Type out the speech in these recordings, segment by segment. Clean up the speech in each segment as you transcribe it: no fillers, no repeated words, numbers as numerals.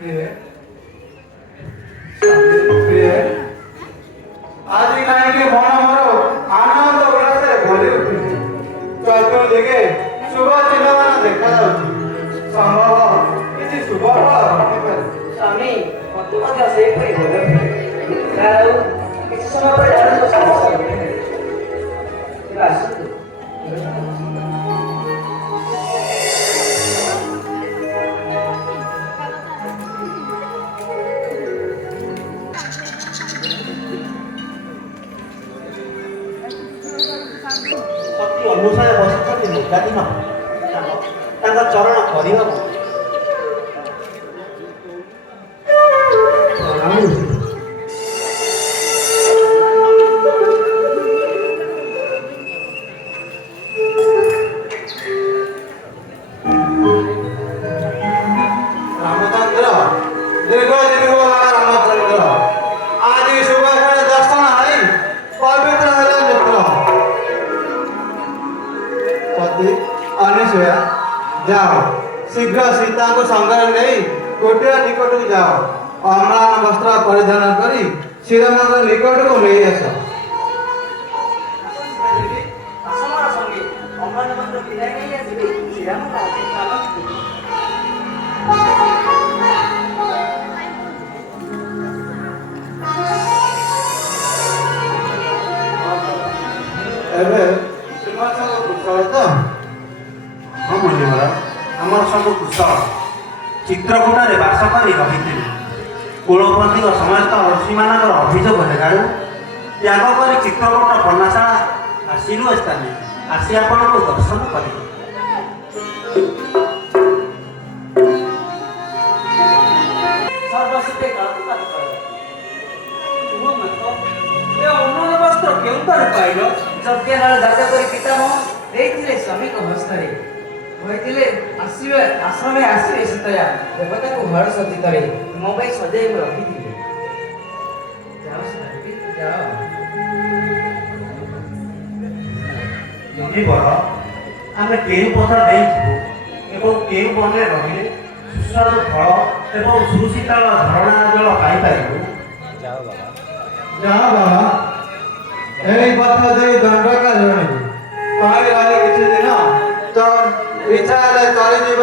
प्रिय प्रिय आज कहीं मन मोर आनंद उल्लास भरी उठुଛି चतुर्दिगे शुभ चिन्ह मान देखा संभव किसी शुभ फल स्वामी मत मध्य सेपरी बोले କିଛି ସମୟ ପରେ ଜାଣନ୍ତୁ ସମସ୍ୟା ଆସନ୍ତୁ। ଅତି ଅନୁସାରେ ବସିଛନ୍ତି ଲୁଗାଦିନ ତାଙ୍କ ଚରଣ କରିବାକୁ रामचंद्र दीर्घ दीर्घ रामचंद्र आज सुबह दर्शन आई पवित्र मित्र पति अनुसया जाओ शीघ्र सीता को संगे नहीं गोटिया निकट को जाओ अम्लान वस्त्र परिधान करी श्रीराम निकट को ले आस ଆସମର ସଙ୍ଗେ ଅମ୍ଳାନ ମନ୍ତ୍ର ବିଦାୟ ନେଇ ଆସିବେ ଶ୍ରୀରାମ ଏବେ ତୁମର ସବୁ କୁଶଳ ତ ହଁ ମଣିବର ଆମର ସବୁ କୁଶଳ ଚିତ୍ରକୂଟରେ ବାସ କରି ରହିଥିଲେ କୁଳପତିଙ୍କ ସମସ୍ତ ଋଷିମାନଙ୍କର ଅଭିଯୋଗ ହେଲାରୁ ତ୍ୟାଗ କରି ଚିତ୍ରକୂଟ କର୍ଣ୍ଣଶାଳା ଆସିଲୁ ସ୍ଥାନେ ଆସି ଆପଣଙ୍କୁ ଦର୍ଶନ କରିବେ। ସର୍ବଶକ୍ତି କାଳପାତ କର ତୁମ ମତ ଏ ଅମ୍ଳାନ ବସ୍ତ୍ର କେଉଁଠାରୁ ପାଇଲ? ଯଜ୍ଞନାଳ ଯାତ କରି ପିତାମହ ଦେଇଥିଲେ ସ୍ୱାମୀଙ୍କ ହସ୍ତରେ କହିଥିଲେ ଆସିବେ ଆଶ୍ରମେ ଆସିବେ ସୀତୟା ଦେବତାକୁ ଘର ସଜ୍ଜିତରେ ତୁମ ପାଇଁ ସଜାଇ ମୁଁ ରଖିଥିଲି। ଯାଅ ସାରିବି ଯାଅ। ମୁନିବର ଆମେ କେଉଁ ପଥ ଦେଇଯିବୁ ଏବଂ କେଉଁ ବନରେ ରହିଲେ ସୁସ୍ୱାଦୁ ଫଳ ଏବଂ ସୁଶୀତଳ ଝରଣା ଜଳ ପାଇପାରିବୁ? ଯାହା ବାବା ଏହି ପଥ ଦେଇ ଦଣ୍ଡକା ଜଣେବୁ ପାଣି ରହି କିଛି ଦିନ ତ ଇଚ୍ଛା ହେଲେ ଚଳିଯିବ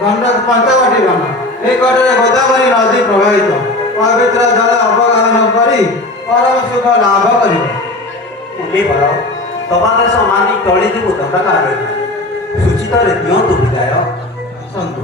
ଦଣ୍ଡକ ପଞ୍ଚବଟୀ ବନ ନିକଟରେ ଗୋଦାବରୀ ନଦୀ ପ୍ରବାହିତ ପବିତ୍ର ଜଳ ଅବଗାହନ କରି ପରମ ସୁଖ ଲାଭ କରିବ। ମୁନିବର ଦବାଦେଶ ମାନି ଟଳିଯିବୁ ଦଣ୍ଡକା ସୁଚିତରେ ଦିଅନ୍ତୁ ବିଦାୟ। ଆସନ୍ତୁ।